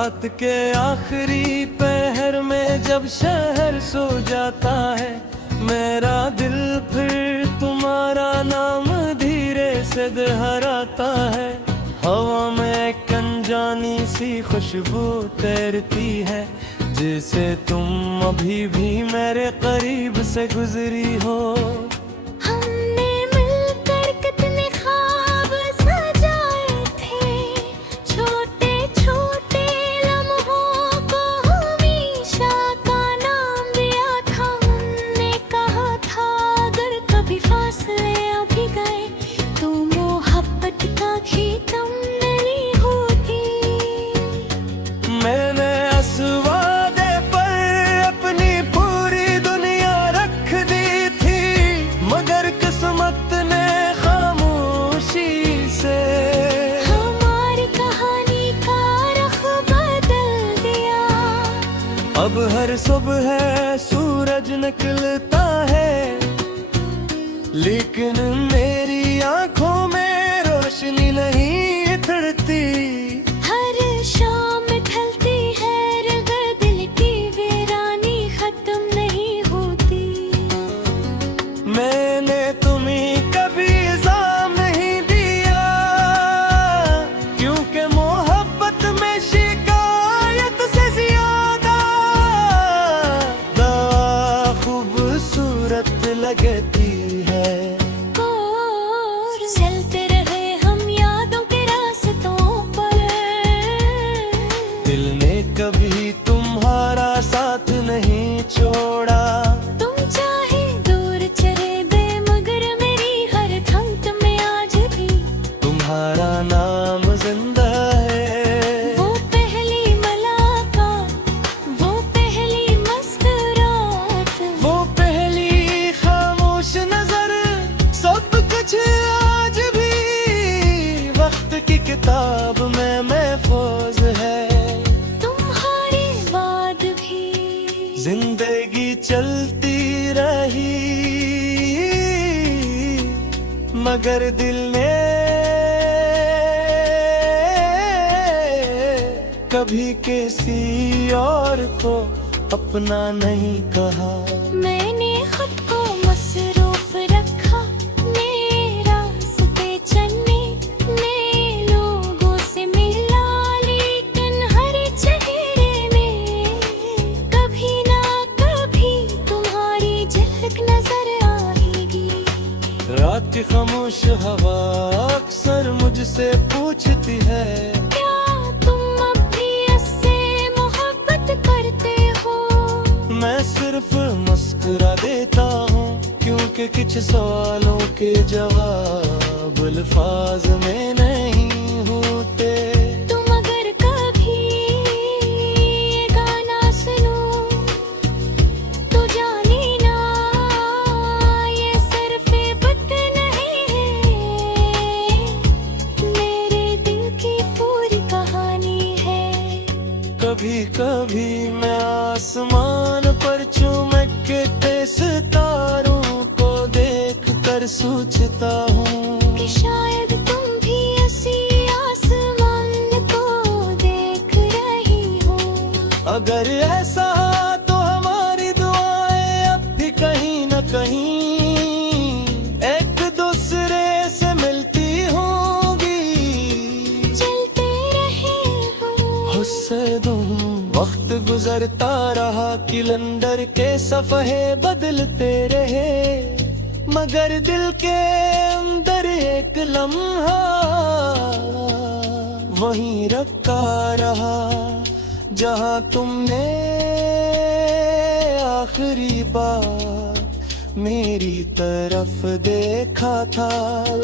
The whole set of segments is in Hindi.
रात के आखिरी पहर में जब शहर सो जाता है, मेरा दिल फिर तुम्हारा नाम धीरे से दोहराता है। हवा में एक अनजानी सी खुशबू तैरती है, जिसे तुम अभी भी मेरे करीब से गुजरी हो। मैंने इस वादे पर अपनी पूरी दुनिया रख दी थी, मगर किस्मत ने खामोशी से हमारी कहानी का रुख बदल दिया। अब हर सुबह सूरज निकलता है, लेकिन मेरी आंखों में रोशनी नहीं उतरती। हर शाम ढलती है रगा दिल की वीरानी खत्म नहीं होती। मैंने तुम्हें कभी इल्जाम नहीं दिया, क्योंकि मोहब्बत में शिकायत से ज्यादा दवा खूबसूरत लगती है। चलते रहे हम यादों के रास्तों पर, दिल ने कभी तुम्हारा साथ नहीं छोड़ा। तुम चाहे दूर चले गए, मगर मेरी हर धड़कन में आज भी तुम्हारा नाम जिंदा है। वो पहली मुलाकात, वो पहली मुस्कुराहट, वो पहली खामोश नजर, सब कुछ आज भी वक्त की किताब में महफूज है। तुम्हारे बाद भी जिंदगी चलती रही, मगर दिल ने कभी किसी और को अपना नहीं कहा। मैंने खुद को मसरूफ रखा, मेरे रास्ते चलने में लोगों से मिला, लेकिन हर चेहरे में कभी ना कभी तुम्हारी झलक नजर आएगी। रात की खामोश हवा अक्सर मुझसे पूछती है, क्या तुम अब भी इससे मोहब्बत करते हो? मैं सिर्फ मुस्कुरा देता हूँ, क्योंकि कुछ सवालों के जवाब अल्फाज में नहीं होते। तुम अगर कभी ये गाना सुनो तो जाने ना, ये सिर्फ बात नहीं है, मेरे दिल की पूरी कहानी है। कभी कभी मैं आसमान पर चमकते सितारों को देख कर सोचता हूँ कि शायद तुम भी ऐसी आसमान को देख रही हो। अगर ऐसा तो हमारी दुआएं अब भी कहीं न कहीं एक दूसरे से मिलती होंगी। चलते रहे हो उससे वक्त गुजरता रहा, कैलेंडर के सफ़हे बदलते रहे, मगर दिल के अंदर एक लम्हा वहीं रखा रहा, जहां तुमने आखिरी बार मेरी तरफ देखा था।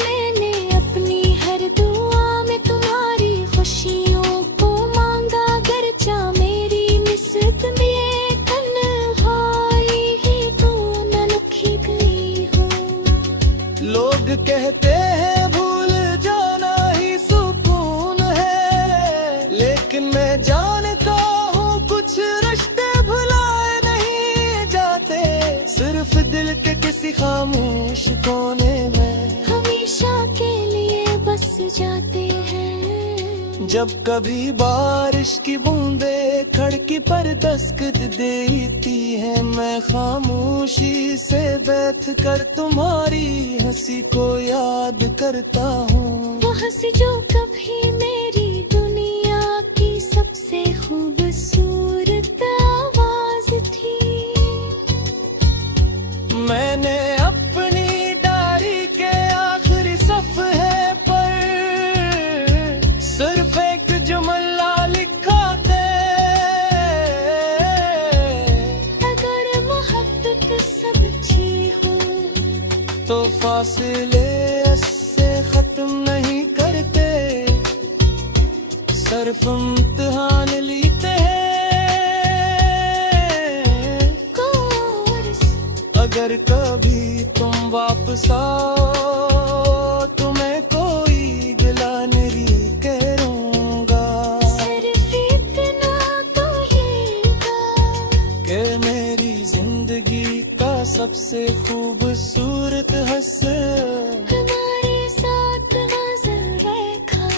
मैंने अपनी हर दुआ में तुम्हारी खुशियों को मांगा, गर्चा मेरी निस्बत में तन्हाई ही तो न लुकी गई हो। लोग कहते हैं भूल जाना ही सुकून है, लेकिन मैं जानता हूँ कुछ रिश्ते भुलाए नहीं जाते, सिर्फ दिल के किसी खामोश कोने में हमेशा के लिए बस जाते हैं। जब कभी बारिश की बूंदे खिड़की पर दस्तक देती है, मैं खामोशी से बैठ कर तुम्हारी हंसी को याद करता हूँ। वो हंसी जो कभी मेरी दुनिया की सबसे खूबसूरत आवाज थी। मैंने अपनी डायरी के आखिरी सफ़े पर सिर्फ एक जुमला लिखा थे, अगर मोहब्बत सच्ची हो तो फासले इससे खत्म नहीं करते, सिर्फ इम्तिहान लेते हैं। कोर्स अगर कभी तुम वापस आओ तो मैं कोई गिला नहीं करूँगा, सिर्फ इतना तो ही कि मेरी जिंदगी का सबसे खूबसूरत हस्सा हमारे साथ नजर रखा।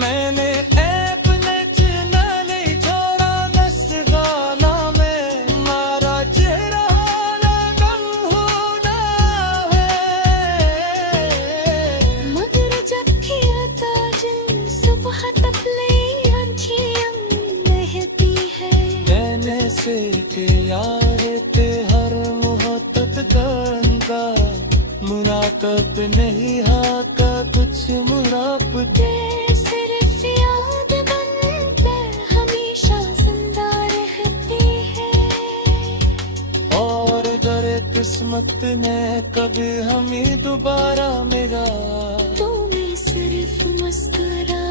मैंने अपने चुना नहीं छोड़ा, नस गाना में मारा चेहरा लगन होना है। मगर जब किया ताज सुबह तक ले आँखें बहती है। कहने से किया है ते हर मुहब्बत करना, मुनाकब नहीं हाका कुछ मुराबत। सिर्फ याद बनकर हमेशा जिंदा रहती है। और अगर किस्मत ने कभी हमें दोबारा मिला तो मैं सिर्फ मुस्कुरा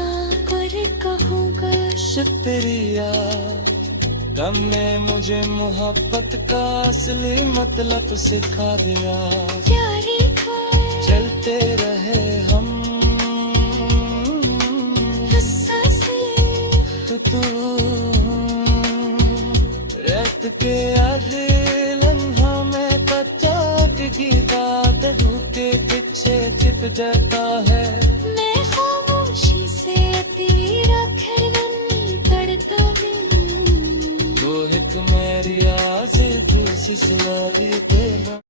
कर कहूँगा शुक्रिया, तब ने मुझे मोहब्बत का असली मतलब सिखा दिया। प्यारी खाए चलते रहे हम तू रात के आधे लम्हा में पचाक की बात के पीछे छिप जाता है। मैं खामोशी से तेरा खरगन करता हूँ। रोहित मेरी आज दूसरी सवारी